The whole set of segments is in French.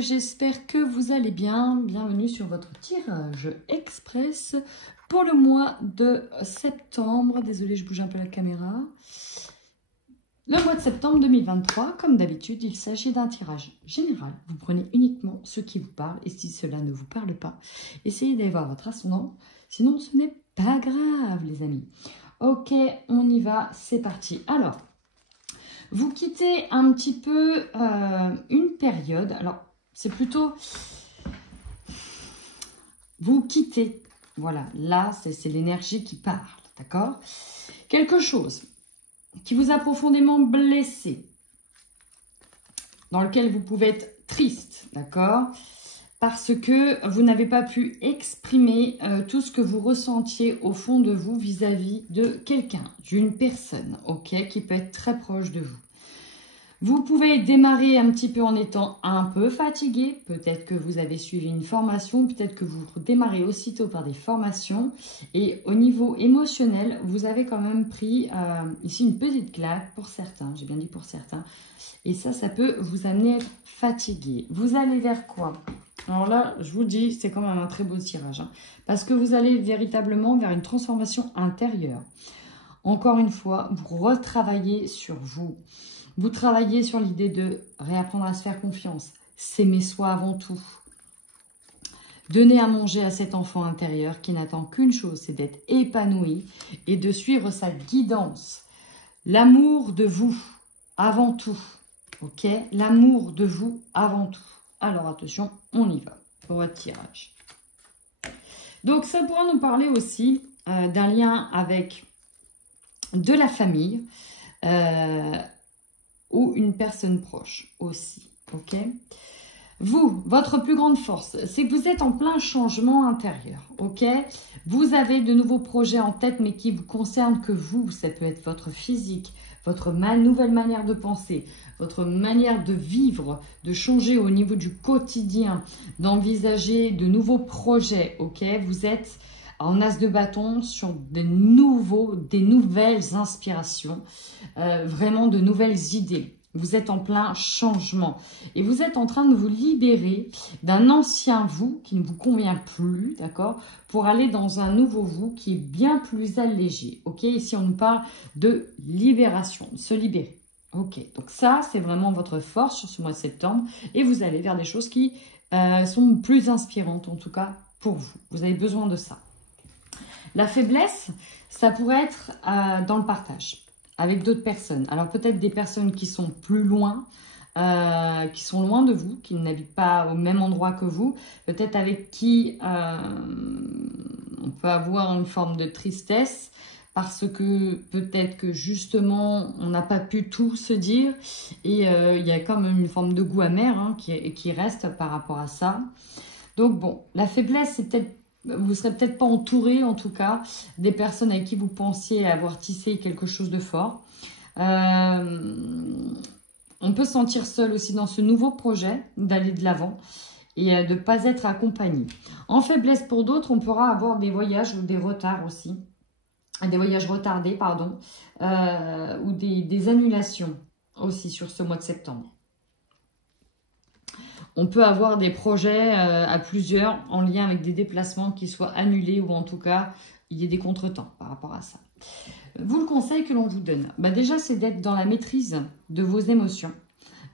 et j'espère que vous allez bien. Bienvenue sur votre tirage express pour le mois de septembre. Désolée, je bouge un peu la caméra. Le mois de septembre 2023, comme d'habitude, il s'agit d'un tirage général. Vous prenez uniquement ce qui vous parle et si cela ne vous parle pas, essayez d'aller voir votre ascendant. Sinon, ce n'est pas grave, les amis. Ok, on y va, c'est parti. Alors, vous quittez un petit peu une période. Alors, c'est plutôt... Vous quittez. Voilà, là, c'est l'énergie qui parle, d'accord? Quelque chose qui vous a profondément blessé, dans lequel vous pouvez être triste, d'accord? Parce que vous n'avez pas pu exprimer tout ce que vous ressentiez au fond de vous vis-à-vis de quelqu'un, d'une personne, ok, qui peut être très proche de vous. Vous pouvez démarrer un petit peu en étant un peu fatigué. Peut-être que vous avez suivi une formation, peut-être que vous démarrez aussitôt par des formations. Et au niveau émotionnel, vous avez quand même pris ici une petite claque pour certains. J'ai bien dit pour certains. Et ça peut vous amener à être fatigué. Vous allez vers quoi? Alors là, je vous dis, c'est quand même un très beau tirage. Parce que vous allez véritablement vers une transformation intérieure. Encore une fois, vous retravaillez sur vous. Vous travaillez sur l'idée de réapprendre à se faire confiance, s'aimer soi avant tout. Donner à manger à cet enfant intérieur qui n'attend qu'une chose, c'est d'être épanoui et de suivre sa guidance. L'amour de vous avant tout, ok? L'amour de vous avant tout. Alors attention, on y va pour votre tirage. Donc ça pourra nous parler aussi d'un lien avec de la famille, ou une personne proche aussi, ok? Vous, votre plus grande force, c'est que vous êtes en plein changement intérieur, ok? Vous avez de nouveaux projets en tête, mais qui vous concernent que vous. Ça peut être votre physique, votre nouvelle manière de penser, votre manière de vivre, de changer au niveau du quotidien, d'envisager de nouveaux projets, ok? Vous êtes en as de bâton sur des nouvelles inspirations, vraiment de nouvelles idées. Vous êtes en plein changement et vous êtes en train de vous libérer d'un ancien vous qui ne vous convient plus, d'accord, pour aller dans un nouveau vous qui est bien plus allégé, ok? Ici, on nous parle de libération, de se libérer, ok? Donc ça, c'est vraiment votre force sur ce mois de septembre et vous allez vers des choses qui sont plus inspirantes, en tout cas pour vous. Vous avez besoin de ça. La faiblesse, ça pourrait être dans le partage avec d'autres personnes. Alors peut-être des personnes qui sont plus loin, qui sont loin de vous, qui n'habitent pas au même endroit que vous. Peut-être avec qui on peut avoir une forme de tristesse parce que peut-être que justement on n'a pas pu tout se dire et il y a quand même une forme de goût amer qui reste par rapport à ça. Donc bon, la faiblesse, c'est peut-être... Vous ne serez peut-être pas entouré, en tout cas, des personnes avec qui vous pensiez avoir tissé quelque chose de fort. On peut se sentir seul aussi dans ce nouveau projet, d'aller de l'avant et de ne pas être accompagné. En faiblesse pour d'autres, on pourra avoir des voyages ou des retards aussi. Des voyages retardés, pardon, ou des annulations aussi sur ce mois de septembre. On peut avoir des projets à plusieurs en lien avec des déplacements qui soient annulés ou en tout cas, il y ait des contretemps par rapport à ça. Vous, le conseil que l'on vous donne, déjà, c'est d'être dans la maîtrise de vos émotions,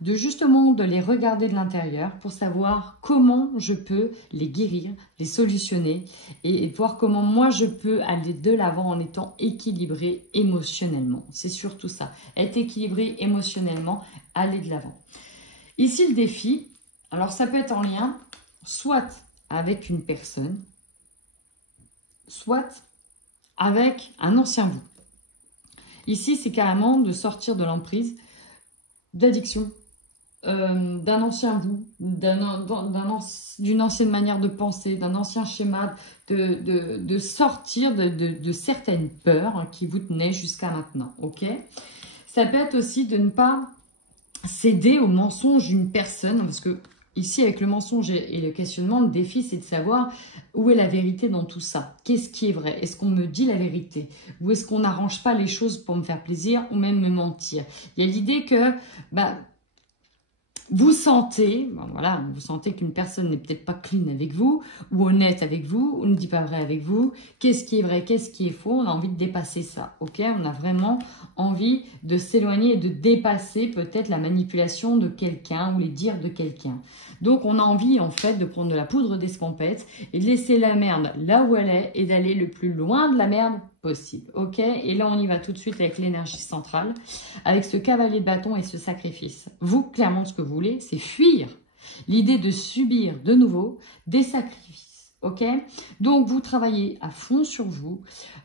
de justement de les regarder de l'intérieur pour savoir comment je peux les guérir, les solutionner et voir comment moi je peux aller de l'avant en étant équilibré émotionnellement. C'est surtout ça, être équilibré émotionnellement, aller de l'avant. Ici, le défi... Alors, ça peut être en lien, soit avec une personne, soit avec un ancien vous. Ici, c'est carrément de sortir de l'emprise, d'addiction, d'un ancien vous, d'une ancienne manière de penser, d'un ancien schéma, de sortir de certaines peurs qui vous tenaient jusqu'à maintenant, ok? Ça peut être aussi de ne pas céder au mensonge d'une personne, parce que ici, avec le mensonge et le questionnement, le défi, c'est de savoir où est la vérité dans tout ça. Qu'est-ce qui est vrai? Est-ce qu'on me dit la vérité? Ou est-ce qu'on n'arrange pas les choses pour me faire plaisir ou même me mentir? Il y a l'idée que vous sentez, bon, voilà, vous sentez qu'une personne n'est peut-être pas clean avec vous, ou honnête avec vous, ou ne dit pas vrai avec vous. Qu'est-ce qui est vrai, qu'est-ce qui est faux? On a envie de dépasser ça, ok? On a vraiment envie de s'éloigner et de dépasser peut-être la manipulation de quelqu'un ou les dires de quelqu'un. Donc, on a envie, en fait, de prendre de la poudre d'escampette et de laisser la merde là où elle est et d'aller le plus loin de la merde possible, ok? Et là, on y va tout de suite avec l'énergie centrale, avec ce cavalier de bâton et ce sacrifice. Vous, clairement, ce que vous voulez, c'est fuir l'idée de subir de nouveau des sacrifices, ok? Donc, vous travaillez à fond sur vous,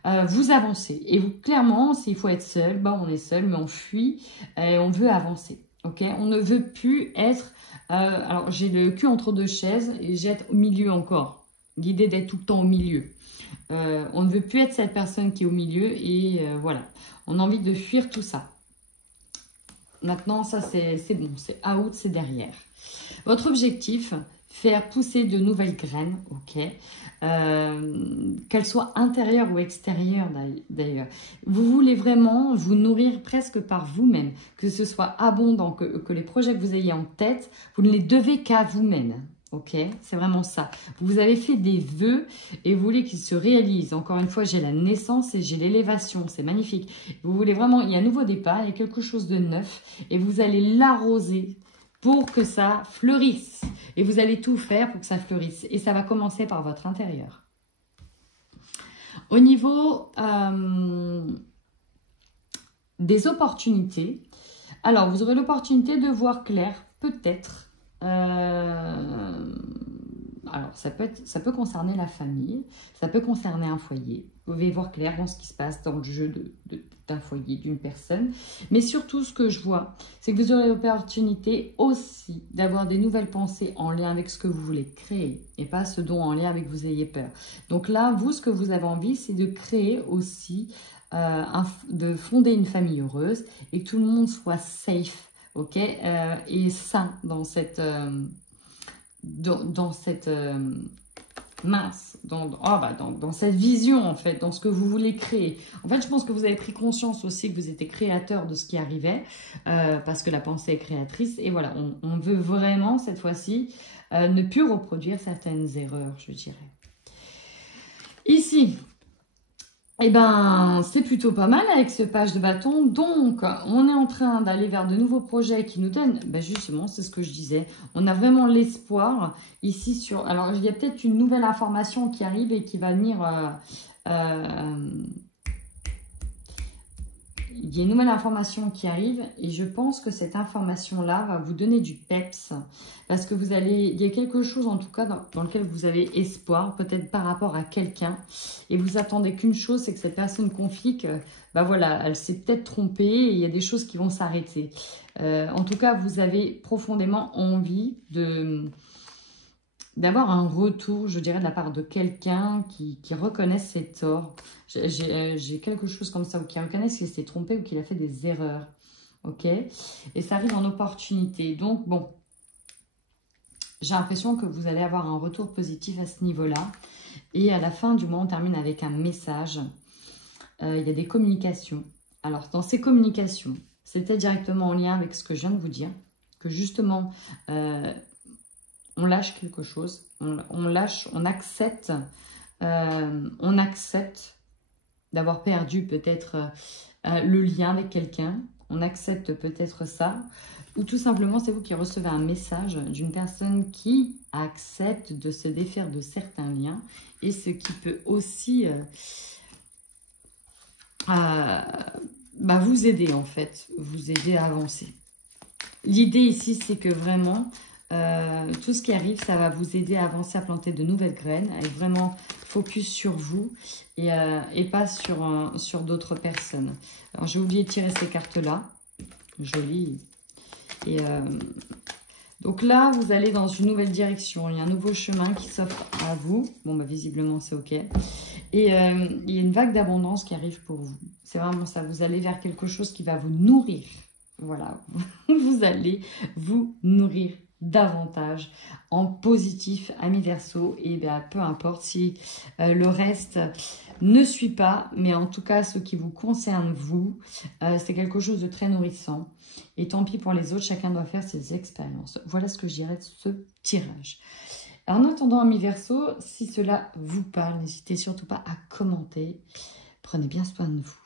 vous avancez. Et vous, clairement, s'il faut être seul, ben, on est seul, mais on fuit et on veut avancer, ok? On ne veut plus être... alors, j'ai le cul entre deux chaises et j'ai être au milieu encore. L'idée d'être tout le temps au milieu. On ne veut plus être cette personne qui est au milieu et voilà. On a envie de fuir tout ça. Maintenant, ça c'est bon, c'est out, c'est derrière. Votre objectif, faire pousser de nouvelles graines, ok, qu'elles soient intérieures ou extérieures d'ailleurs. Vous voulez vraiment vous nourrir presque par vous-même, que ce soit abondant, que les projets que vous ayez en tête, vous ne les devez qu'à vous-même. Ok, c'est vraiment ça. Vous avez fait des vœux et vous voulez qu'ils se réalisent. Encore une fois, j'ai la naissance et j'ai l'élévation. C'est magnifique. Vous voulez vraiment, il y a un nouveau départ, il y a quelque chose de neuf et vous allez l'arroser pour que ça fleurisse. Et vous allez tout faire pour que ça fleurisse. Et ça va commencer par votre intérieur. Au niveau des opportunités, alors vous aurez l'opportunité de voir clair, peut-être. Alors, ça peut concerner la famille, ça peut concerner un foyer. Vous pouvez voir clair dans ce qui se passe dans le jeu d'un foyer, d'une personne. Mais surtout, ce que je vois, c'est que vous aurez l'opportunité aussi d'avoir des nouvelles pensées en lien avec ce que vous voulez créer et pas ce dont en lien avec vous ayez peur. Donc là, vous, ce que vous avez envie, c'est de créer aussi, de fonder une famille heureuse et que tout le monde soit safe. Ok, et sain dans cette masse, dans cette vision en fait, dans ce que vous voulez créer. En fait, je pense que vous avez pris conscience aussi que vous étiez créateur de ce qui arrivait, parce que la pensée est créatrice. Et voilà, on veut vraiment cette fois-ci ne plus reproduire certaines erreurs, je dirais. Ici. Eh ben, c'est plutôt pas mal avec ce page de bâton. Donc, on est en train d'aller vers de nouveaux projets qui nous donnent... Ben justement, c'est ce que je disais. On a vraiment l'espoir ici sur... Alors, il y a peut-être une nouvelle information qui arrive et qui va venir... il y a une nouvelle information qui arrive et je pense que cette information-là va vous donner du peps parce que vous allez, il y a quelque chose en tout cas dans lequel vous avez espoir, peut-être par rapport à quelqu'un et vous attendez qu'une chose, c'est que cette personne confie que, bah voilà, elle s'est peut-être trompée et il y a des choses qui vont s'arrêter. En tout cas, vous avez profondément envie d'avoir un retour, je dirais, de la part de quelqu'un qui reconnaisse ses torts. J'ai quelque chose comme ça, ou qui reconnaisse qu'il s'est trompé ou qu'il a fait des erreurs. Ok? Et ça arrive en opportunité. Donc, bon, j'ai l'impression que vous allez avoir un retour positif à ce niveau-là. Et à la fin du mois, on termine avec un message. Il y a des communications. Alors, dans ces communications, c'est peut-être directement en lien avec ce que je viens de vous dire, que justement... on lâche quelque chose, on accepte d'avoir perdu peut-être le lien avec quelqu'un, on accepte peut-être ça, ou tout simplement c'est vous qui recevez un message d'une personne qui accepte de se défaire de certains liens, et ce qui peut aussi vous aider en fait, vous aider à avancer. L'idée ici c'est que vraiment... tout ce qui arrive, ça va vous aider à avancer, à planter de nouvelles graines, à être vraiment focus sur vous et pas sur d'autres personnes. Alors, j'ai oublié de tirer ces cartes-là. Joli. Et donc là, vous allez dans une nouvelle direction. Il y a un nouveau chemin qui s'offre à vous. Bon, bah, visiblement, c'est OK. Et il y a une vague d'abondance qui arrive pour vous. C'est vraiment ça. Vous allez vers quelque chose qui va vous nourrir. Voilà. Vous allez vous nourrir davantage en positif, amis Verseau, et bien peu importe si le reste ne suit pas, mais en tout cas ce qui vous concerne vous, c'est quelque chose de très nourrissant, et tant pis pour les autres, chacun doit faire ses expériences. Voilà ce que je dirais de ce tirage. En attendant, amis Verseau, si cela vous parle, n'hésitez surtout pas à commenter. Prenez bien soin de vous.